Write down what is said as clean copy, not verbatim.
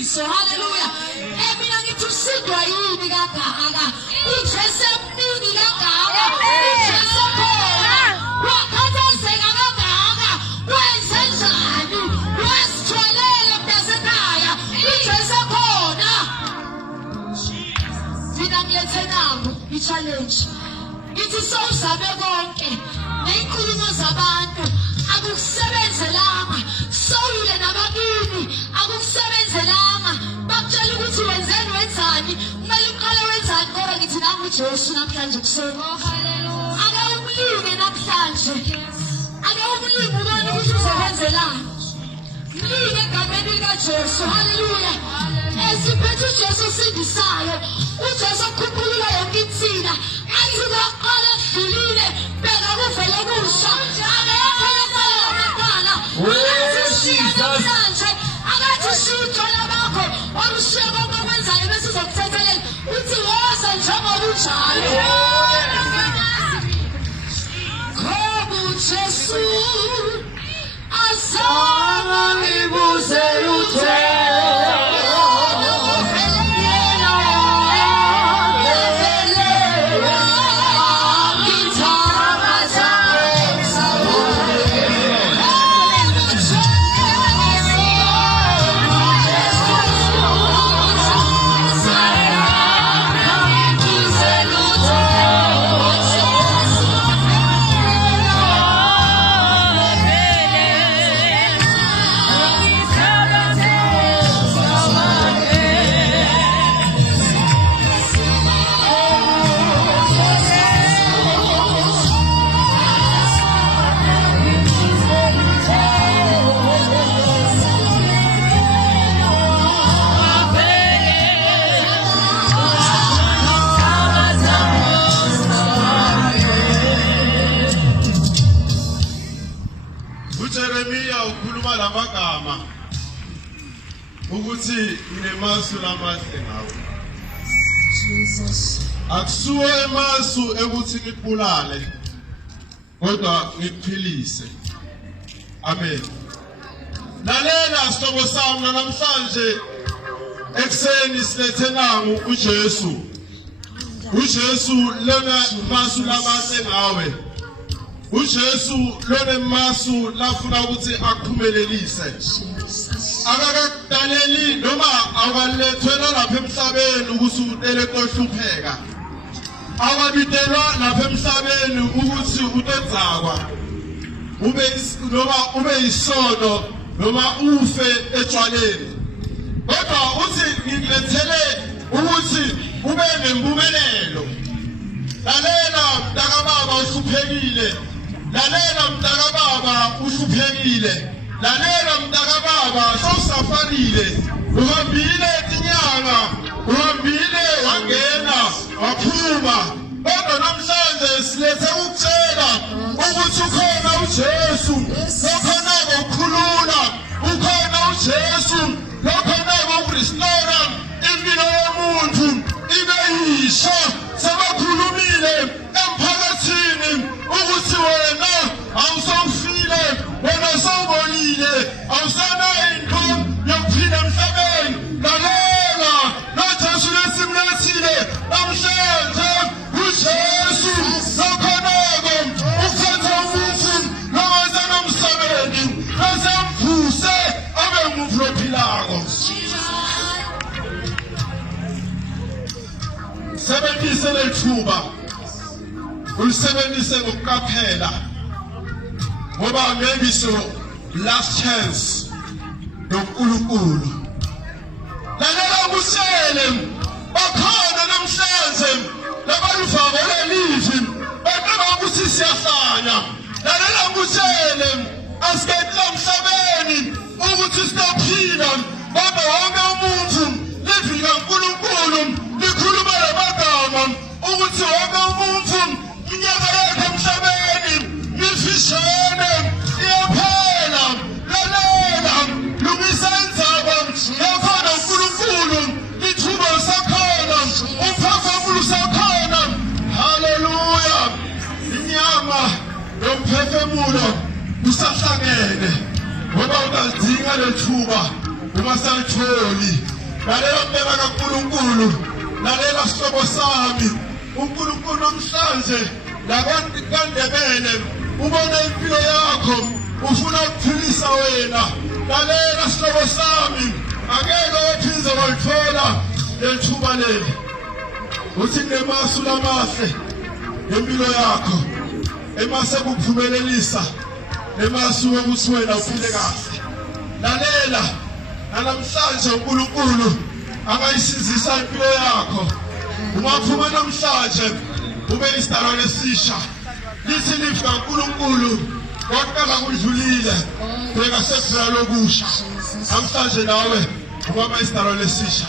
iqiniso. Hallelujah. Emina ngithi usidwa yini kangaka? uJesu emnini kangaka. uJesu khona. Wakhathazeka kangaka. Wenze njani? Wasithwalele mntasekhaya. uJesu khona. Thina ngilethe nangu i-challenge. Ithi sowuzabe konke ney'nkulumo zabantu akukusebenzelanga, sowuyile nabakini akukusebenzelanga, bakutshela ukuthi wenzeni wenzani, kumele uqale wenzani. Kodwa ngithi nangu uJesu namhlanje kuseni, ake umlinge namhlanje, ake umlinge ubone ukuthi uzowenzelani. Mlinge egameni likaJesu. Haleluya. Esiphethe uJesu osindisayo, uJesu okhuphulula yonke insila. Athi kwaqala kudlulile bheka kuvele kusha. Akekho yokubala namhlanje, akathi shutho labakho olushiye konke okwenzayo bese uzokuthethelela uthi woza njengoba unjalo. Ngoba uJesu azama ngibuze lutho. uJeremiya ukhuluma lamagama ukuthi nginemasu lamahle ngawe. Jesus. Akusuwe emasu ukuthi ngibulale kodwa ngikuphilise. Amen. Lalela sihlobo sami namhlanje ekseni silethe nangu uJesu. uJesu lona masu lamahle ngawe. uJesu lona masu lafuna ukuthi akuphumelelise. Akakudaleli noma akalethwela lapha emhlabeni ukuthi udele kohlupheka. Akabidelwa lapha emhlabeni ukuthi utenzakwa. Ube isono noma ufe etshwaleni. Kodwa uthi ngilethele ukuthi ube nempumelelo. Lalela mntaka baba uhluphekile. Lalela mntaka baba uhluphekile. Lalela mntaka baba sawusafarile. Uhambile inyanga, uhambile wangena, waphuma. Kodwa namhlanje silethe ukutshela ukuthi ukhona uJesu, ukhona ukukhulula, ukhona uJesu, ukhona ukurestore impilo yomuntu ibe yisha. Sebakhulumile emphakathini ukuthi wena awusawufile, wena sawubonile, awusanayo into yokuphila emhlabeni. Lalela noJesu lesimlethile namhlanje uJesu sokhonako ukuthatha umuntu nowenza nomsebenzi nasemvuse abe ngumuntu ophilako. Sebenzise lethuba ulisebenzise ngokuqaphela ngoba maybe so last chance noNkulunkulu. Lalela ukusele bakhona namhlanje labaluvakele livi baqala ukuthi siyahlanya. Lalela ukusele asikhethe emhlabeni ukuthi sinophila ngoba wonke umuntu livi kaNkulunkulu likhuluma lamagama ukuthi wonke umuntu inyama yakhe emhlabeni ifishane iyaphela. Lalela lungisa indzaba yakhona uNkulunkulu lithuba lisakhona umphefumulo usakhona. Haleluya. Inyama nomphefumulo kusahlangene ngoba ungadinga lethuba ungasalitholi. Lalela mbeka kaNkulunkulu, lalela sihlobo sami. uNkulunkulu namhlanje labantu kaNdebele ubona impilo yakho, ufuna ukuphilisa wena. Lalela sihlobo sami, akeke ophinze walithola lethuba leli. Uthi nemasu lamahle empilo yakho, emase kukuphumelelisa, emasu ukuthi wena uphile kahle. Lalela namhlanje uNkulunkulu akayisizisa impilo yakho. Ungaphuma namhlanje ube isidalwa lesisha. Lithi lifa kaNkulunkulu waqala kudlulile, beka sekuzala lokusha. Namhlanje nawe ungaba isidalwa lesisha.